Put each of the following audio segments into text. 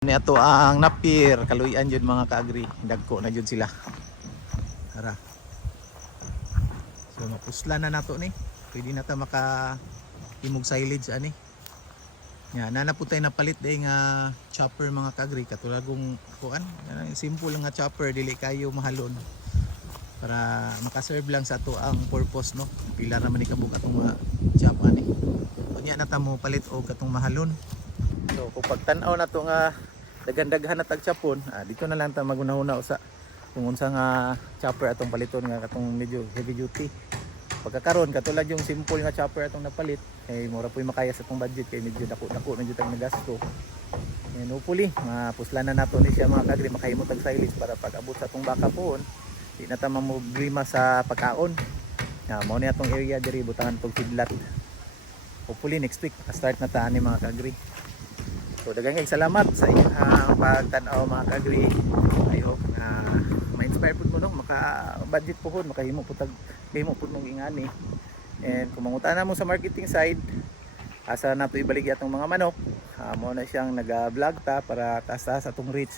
Ni ato ang napir kaluyan jud mga kaagri, dagko na jud sila. Tara. So mapuslan na nato ni. Pwede na ta maka imog silage ani. Nya nana po tayo napalit day nga chopper mga kaagri, katulad kung kuan, simple nga chopper dili kayo mahalon. Para makaserve lang sa ato ang purpose no. Pila ra man ni kabuk atong mga chop ani. Unya na ta mo palit og katong mahalon. So kung pagtan-aw na to nga daghan-daghan na tag chapon, dito na lang ta magunahuna usa kung unsa nga chopper atong paliton nga katong medyo heavy duty. Pagkakaroon katulad yung simple nga chopper atong napalit, kay mura puy makaya sa atong budget kay medyo dako-dako na jud ang nagasto. And hopefully mapuslan na nato ni siya mga kaagri, makahimo tag silage para pag abot sa atong baka poon, di na ta mamoblema sa pagkaon. Mao ni atong area diri butangan tog feedlot. Hopefully next week start na ta ani mga kaagri. So daghang salamat sa inyong pagtan-aw mga kaagri. I hope na ma-inspire pud mo no, maka-budget pohon, makahimo pud tag kahimo pud mong ingani. And kung mangutana mo sa marketing side, asa nato ibalik atong mga manok, mao na siyang naga-vlog ta para taas atong reach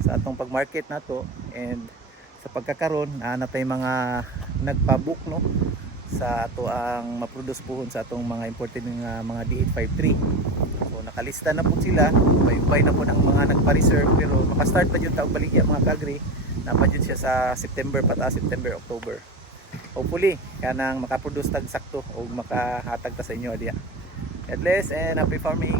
sa atong pag-market nato. And sa pagkakaroon na tay mga nagpa-book no sa ato ang ma-produce pohon sa atong mga imported nga mga D853. So nakalista na po sila, ubay-ubay na po ng mga nagpa-reserve, pero maka-start pa jud ta og baligya mga kaagri. Napa jud siya sa September pata, September, October. Hopefully kanang maka-produce tag sakto o makahatag ta sa inyo diya. God bless and happy farming.